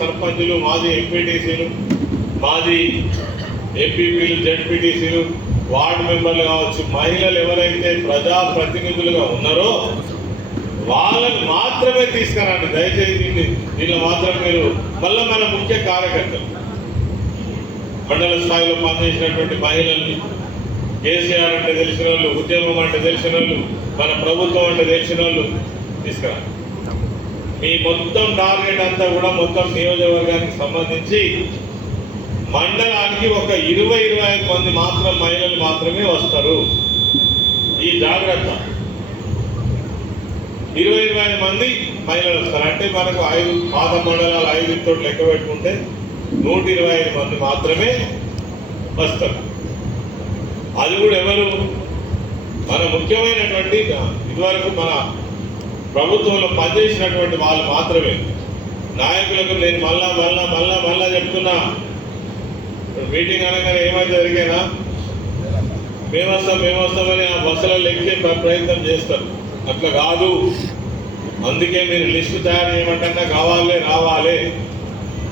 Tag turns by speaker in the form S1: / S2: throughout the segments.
S1: సర్పంచులు మాజీ ఎంపీటీసీలు మాజీ ఎంపీపీలు జడ్పీటీసీలు వార్డు మెంబర్లు కావచ్చు మహిళలు ఎవరైతే ప్రజా ప్రతినిధులుగా ఉన్నారో వాళ్ళని మాత్రమే తీసుకురండి. దయచేసి దీన్ని దీనిలో మాత్రం మీరు మళ్ళీ మన ముఖ్య కార్యకర్తలు. మండల స్థాయిలో పనిచేసినటువంటి మహిళల్ని కేసీఆర్ అంటే తెలిసిన వాళ్ళు ఉద్యమం అంటే తెలిసిన వాళ్ళు మన ప్రభుత్వం అంటే తెలిసిన వాళ్ళు తీసుకురా మీ మొత్తం టార్గెట్ అంతా కూడా మొత్తం నియోజకవర్గానికి సంబంధించి మండలానికి ఒక ఇరవై ఇరవై ఐదు మంది మాత్రం మహిళలు మాత్రమే వస్తారు. ఈ జాగ్రత్త. ఇరవై ఇరవై ఐదు మంది మహిళలు వస్తారు. అంటే మనకు ఐదు పాత మండలాలు ఐదు తోటి లెక్క పెట్టుకుంటే నూట ఇరవై ఐదు మంది మాత్రమే వస్తారు. అది కూడా ఎవరు? మన ముఖ్యమైనటువంటి ఇదివరకు మన ప్రభుత్వంలో పనిచేసినటువంటి వాళ్ళు మాత్రమే. నాయకులకు నేను మళ్ళా మళ్ళా మళ్ళా మళ్ళా చెప్తున్నా. మీటింగ్ అనగానే ఏమైతే జరిగేనా? మేము వస్తాం మేము వస్తామని ఆ బస్సులలో లెక్కే ప్రయత్నం చేస్తారు. అట్లా కాదు. అందుకే మీరు లిస్టు తయారు చేయమంటే కావాలి రావాలి.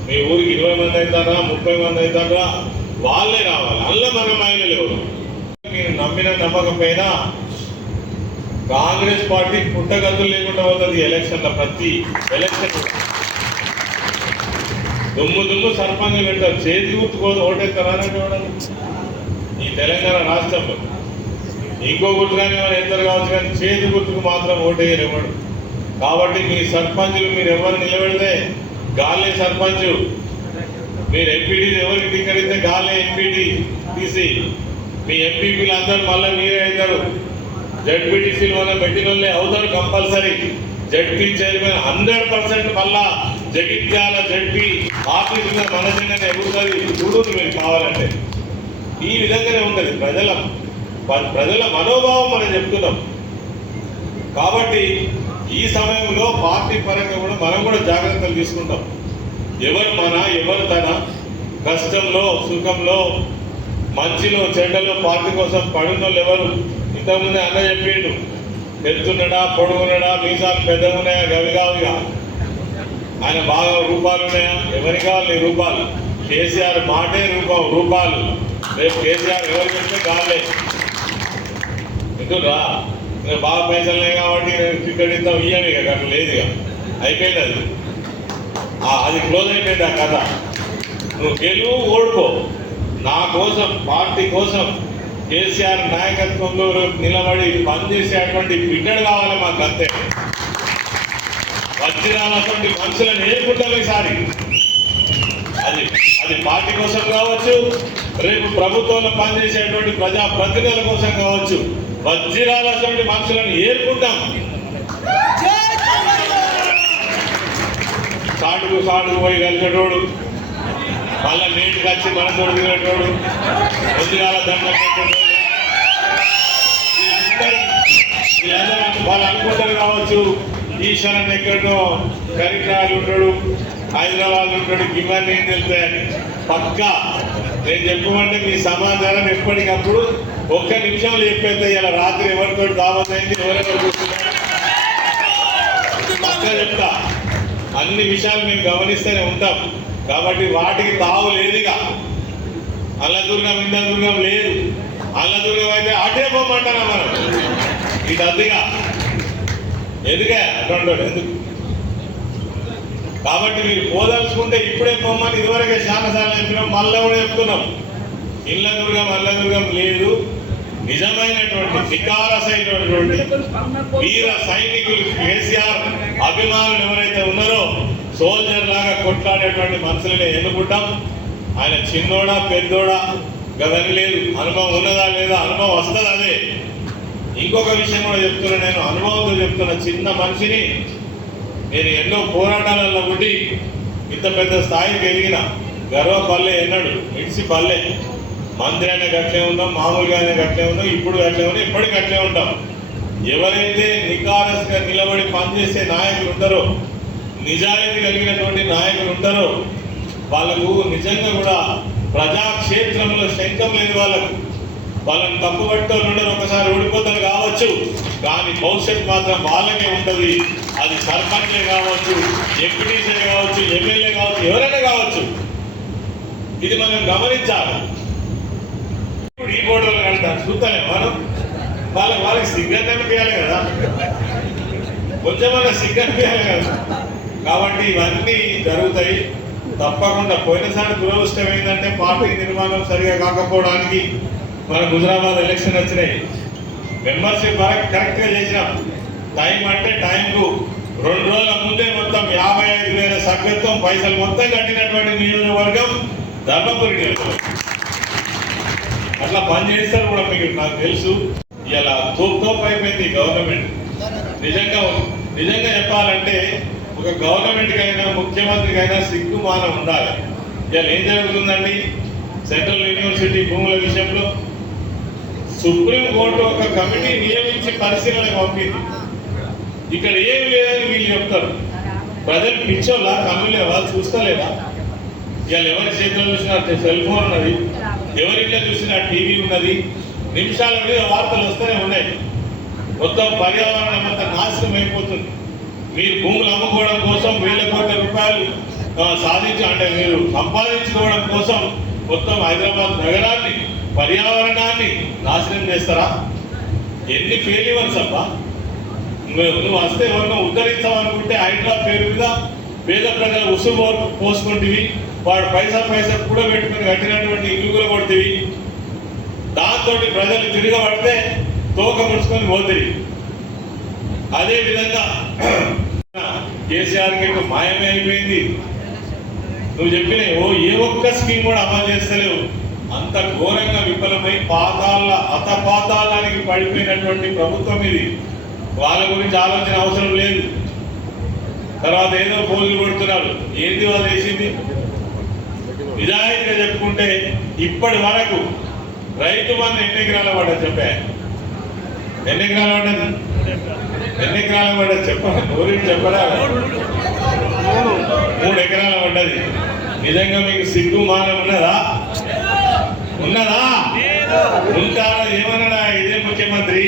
S1: మీ ఊరికి ఇరవై మంది అవుతారా? ముప్పై మంది అవుతారా? వాళ్ళే రావాలి. అందులో మన మహిళలు లేవు. మీరు నమ్మిన నమ్మకపోయినా కాంగ్రెస్ పార్టీ పుట్టగతులు లేకుండా పోతుంది ఎలక్షన్ల ప్రతి ఎలక్షన్ దుమ్ము దుమ్ము సర్పంచ్ పెట్టారు చేతి గుర్తుకోదు ఓటేస్తారా చూడండి ఈ తెలంగాణ రాష్ట్రంలో. ఇంకో గుర్తుగానే ఏమైనా ఎత్తారు కావచ్చు కానీ చేతి గుర్తుకు మాత్రం ఓటేయరు ఎవడు కాబట్టి మీ సర్పంచులు మీరు ఎవరు నిలబెడితే గాలే సర్పంచ్. మీరు ఎంపీడీ ఎవరికి టికెట్ ఇస్తే గాలే ఎంపీటీ తీసి మీ ఎంపీపీలు అందరూ మళ్ళీ మీరే అవుతారు. జడ్పీటీసీలు వల్ల పెట్టిన వాళ్ళే అవుతారు compulsory. ZP chairman hundred percent మళ్ళా జగిత్యాల జడ్పీ ఆఫీస్ మీద మన జగన్ ఎగురుతుంది. చూడదు మీరు కావాలంటే. ఈ విధంగానే ఉంటుంది. ప్రజల ప్రజల మనోభావం మనం చెప్తున్నాం. కాబట్టి ఈ సమయంలో పార్టీ పరంగా కూడా మనం కూడా జాగ్రత్తలు తీసుకుంటాం. ఎవరు మన ఎవరు తన కష్టంలో సుఖంలో మంచిలో చెడ్డలో పార్టీ కోసం పడినోళ్ళు ఎవరు? ఇంతకుముందే అన్న చెప్పిండు. పెడుతున్నాడా పొడుగున్నాడా మీసాలు పెద్దగున్నాయా గవి కావుగా. ఆయన బాగా రూపాలు ఉన్నాయా ఎవరికి కావాలి రూపాలు. కేసీఆర్ మాటే రూపం రూపాలు. రేపు కేసీఆర్ ఎవరు చెప్తే కాలే ఎందుకురా? నేను బాగా పైసలు కాబట్టి నేను టికెట్ ఇద్దాం ఇయ్యాను ఇక. అట్లా లేదు ఇక. అయిపోయింది అది. అది క్లోజ్ అయిపోయింది ఆ కథ. నువ్వు గెలువు ఓడిపో. నా కోసం పార్టీ కోసం కేసీఆర్ నాయకత్వంలో రేపు నిలబడి పనిచేసేటువంటి బిడ్డలు కావాలి మాకు అంతే. వజ్రాలటువంటి మనుషులను ఏర్పుంటాం ఈసారి? అది అది పార్టీ కోసం కావచ్చు రేపు ప్రభుత్వంలో పనిచేసేటువంటి ప్రజా ప్రతినిధుల కోసం కావచ్చు. వజ్రాలటువంటి మనుషులను ఏర్పుంటాం సాటుకు సాటుకు పోయి కలిసేటోడు. మళ్ళీ నీటికి వచ్చి మన తోడు తినేటోడు పొద్దుగాల దండం పెట్టేటోడు వాళ్ళు అనుకుంటారు కావచ్చు ఈశ్వరన్ ఎక్కడో కరీంనగర్ ఉంటాడు హైదరాబాద్ ఉంటాడు ఇవన్నీ ఏం తెలుస్తాయని. పక్కా. నేను చెప్పమంటే మీ సమాచారం ఎప్పటికప్పుడు ఒక్క నిమిషంలో చెప్పేస్తే ఇలా రాత్రి ఎవరితో దావత్ అయింది ఎవరెవరు కూర్చున్నారు పక్కా చెప్తా. అన్ని విషయాలు మేము గమనిస్తూనే ఉంటాం. కాబట్టి వాటికి తావు లేదుగా. అల్లదుర్గం ఇందదుర్గం లేదు. అల్లదుర్గం అయితే అటే పోమంటారా మనం? ఇది అదిగా ఎందుకే? అటువంటి ఎందుకు? కాబట్టి మీరు పోదలుచుకుంటే ఇప్పుడే పొమ్మని ఇదివరకే శానసార్లు చెప్పినాం మళ్ళీ కూడా చెప్తున్నాం. ఇల్లదుర్గం అల్లదుర్గం లేదు. నిజమైనటువంటి వికారసైనటువంటి వీర సైనికులు కేసీఆర్ అభిమానులు ఎవరైతే ఉన్నారో సోల్జర్ కొట్లాడేటువంటి మనుషులని ఎన్నుకుంటాం? ఆయన చిన్నోడా పెద్దోడా? గదని లేదు. అనుభవం ఉన్నదా లేదా? అనుభవం వస్తుంది అదే? ఇంకొక విషయం కూడా చెప్తున్నా నేను. అనుభవంతో చెప్తున్న చిన్న మనిషిని నేను ఎన్నో పోరాటాలలో ఉండి ఇంత పెద్ద స్థాయికి ఎదిగిన గర్వ పల్లె ఎన్నడు ఇడిసి పల్లె. మంత్రి అయినా గట్లే ఉన్నాం మామూలుగానే గట్లే ఉన్నాం ఇప్పుడు గట్లే ఉన్నాం ఇప్పటికి గట్లే ఉంటాం. ఎవరైతే నికారస్గా నిలబడి పనిచేసే నాయకులు ఉంటారో నిజాయితీ కలిగినటువంటి నాయకులు ఉంటారో. వాళ్ళకు నిజంగా కూడా ప్రజాక్షేత్రంలో శంకం లేదు వాళ్ళకు వాళ్ళని తప్పు పట్టేవాళ్ళు ఒకసారి ఓడిపోతారు కావచ్చు. కానీ భవిష్యత్ మాత్రం వాళ్ళకే ఉంటుంది. అది సర్పంచే కావచ్చు ఎంపీటీసీ కావచ్చు ఎమ్మెల్యే కావచ్చు ఎవరైనా కావచ్చు. ఇది మనం గమనించాలి. ఇప్పుడు ఈ బోర్డులో కడతారు చూస్తానే మనం? వాళ్ళకి వాళ్ళకి సిగ్గంత అనిపించాలి కదా. కొంచెం సిగ్గు అనిపించాలి కదా. కాబట్టి ఇవన్నీ జరుగుతాయి. తప్పకుండా పోయినసారి దురదృష్టం ఏంటంటే పార్టీ నిర్మాణం సరిగా కాకపోవడానికి మన గుజరాబాద్ ఎలక్షన్ వచ్చినాయి. మెంబర్షిప్ వరకు కరెక్ట్గా చేసినాం. టైం అంటే టైంకు రెండు రోజుల ముందే మొత్తం యాభై ఐదు వేల సభ్యత్వం పైసలు మొత్తం కట్టినటువంటి నియోజకవర్గం ధర్మపురి నియోజకవర్గం. అట్లా పనిచేస్తారు కూడా మీకు నాకు తెలుసు. ఇలా తోపు తోపు అయిపోయింది గవర్నమెంట్. నిజంగా నిజంగా చెప్పాలంటే ఒక గవర్నమెంట్కైనా ముఖ్యమంత్రికైనా ముఖ్యమంత్రికి మానం ఉండాలి. ఇవాళ ఏం జరుగుతుందండి? సెంట్రల్ యూనివర్సిటీ భూముల విషయంలో సుప్రీం కోర్టు ఒక కమిటీ నియమించి పరిశీలన పంపింది. ఇక్కడ ఏం లేదని వీళ్ళు చెప్తారు. ప్రజలు పిచ్చోళ్ళ కన్ను చూస్తలేదా? ఇవాళ ఎవరి చేతిలో చూసినా సెల్ ఫోన్ ఉన్నది ఎవరింట్లో చూసినా టీవీ ఉన్నది నిమిషాల మీద వార్తలు వస్తూనే ఉన్నాయి. మొత్తం పర్యావరణం అంతా నాశనం అయిపోతుంది. మీరు భూములు అమ్ముకోవడం కోసం వేల కోట్ల రూపాయలు సాధించి అంటే మీరు సంపాదించుకోవడం కోసం మొత్తం హైదరాబాద్ నగరాన్ని పర్యావరణాన్ని నాశనం చేస్తారా? ఎన్ని ఫెయిల్యూర్స్ అబ్బా. నువ్వు వస్తే ఎవరినో ఉద్ధరించామనుకుంటే హైదరాబాద్ పేరు మీద పేద ప్రజలు ఉసురు పోసుకుంటేవి. వాడు పైసా పైసా కూడా పెట్టుకుని కట్టినటువంటి ఇల్లు కూడా కొడుతుంది దాంతో ప్రజలు తిరగబడితే తోక ముడుచుకొని పోతుంది అదేవిధంగా కేసీఆర్కి మాయమే అయిపోయింది. నువ్వు చెప్పిన ఓ ఏ ఒక్క స్కీమ్ కూడా అమలు చేస్తలేవు. అంత ఘోరంగా విఫలమై పాతాల అత పాతాళానికి పడిపోయినటువంటి ప్రభుత్వం ఇది. వాళ్ళ గురించి ఆలోచన అవసరం లేదు. తర్వాత ఏదో పోజులు కొడుతున్నారు. ఏంది వాళ్ళు వేసింది నిజాయితీగా చెప్పుకుంటే ఇప్పటి వరకు రైతు మంది ఎన్ని ఎకరాల చెప్పారు ఎన్ని ఎకరాల పడ్డది ఎన్ని ఎకరాల పడ్డది చెప్పరా? ఊరికి చెప్పరా? మూడు ఎకరాల పడ్డది నిజంగా మీకు సిగ్గు మానం ఉన్నదా? ఉన్నదా? ఉంటారా? ఏమన్నాడా? ఇదే ముఖ్యమంత్రి.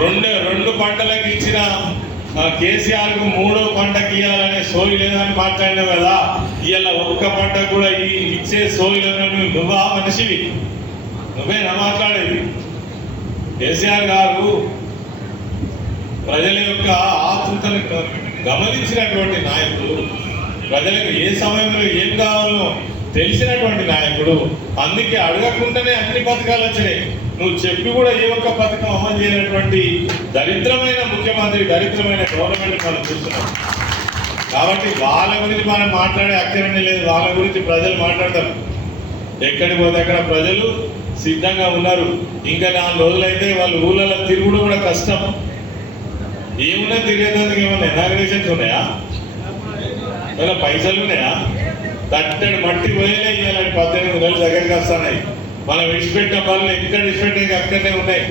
S1: రెండు రెండు పంటలకు ఇచ్చిన కేసీఆర్కు మూడో పంటకి ఇవ్వాలనే సోయి లేదని మాట్లాడినావు కదా? ఇవాళ ఒక్క పంట కూడా ఈ ఇచ్చే సోయిలను నువ్వా మనిషివి? నువ్వేనా మాట్లాడేది? కేసీఆర్ గారు ప్రజల యొక్క ఆతృతను గమనించినటువంటి నాయకుడు ప్రజలకు ఏ సమయంలో ఏం కావాలో తెలిసినటువంటి నాయకుడు అందుకే అడగకుండానే అన్ని పథకాలు వచ్చినాయి. నువ్వు చెప్పి కూడా ఏ ఒక్క పథకం అమలు చేయనటువంటి దరిద్రమైన ముఖ్యమంత్రి దరిద్రమైన గవర్నమెంట్ మనం చూస్తున్నాం. కాబట్టి వాళ్ళ గురించి మనం మాట్లాడే అక్కరనే లేదు వాళ్ళ గురించి ప్రజలు మాట్లాడతారు. ఎక్కడికి పోతే అక్కడ ప్రజలు సిద్ధంగా ఉన్నారు. ఇంకా నాలుగు రోజులైతే వాళ్ళు ఊళ్ళలో తిరుగుడు కూడా కష్టం. ఏమున్నా తిరిగేదానికి ఏమన్నా ఇనాగ్రేషన్స్ ఉన్నాయా? ఏమైనా పైసలు ఉన్నాయా? తట్టడి మట్టి పోయేలే ఇవ్వాలని పద్దెనిమిది రోజులు దగ్గరికి వస్తున్నాయి. మనం విడిచిపెట్టిన పనులు ఎక్కడ విడిచిపెట్టేది అక్కడనే ఉన్నాయి.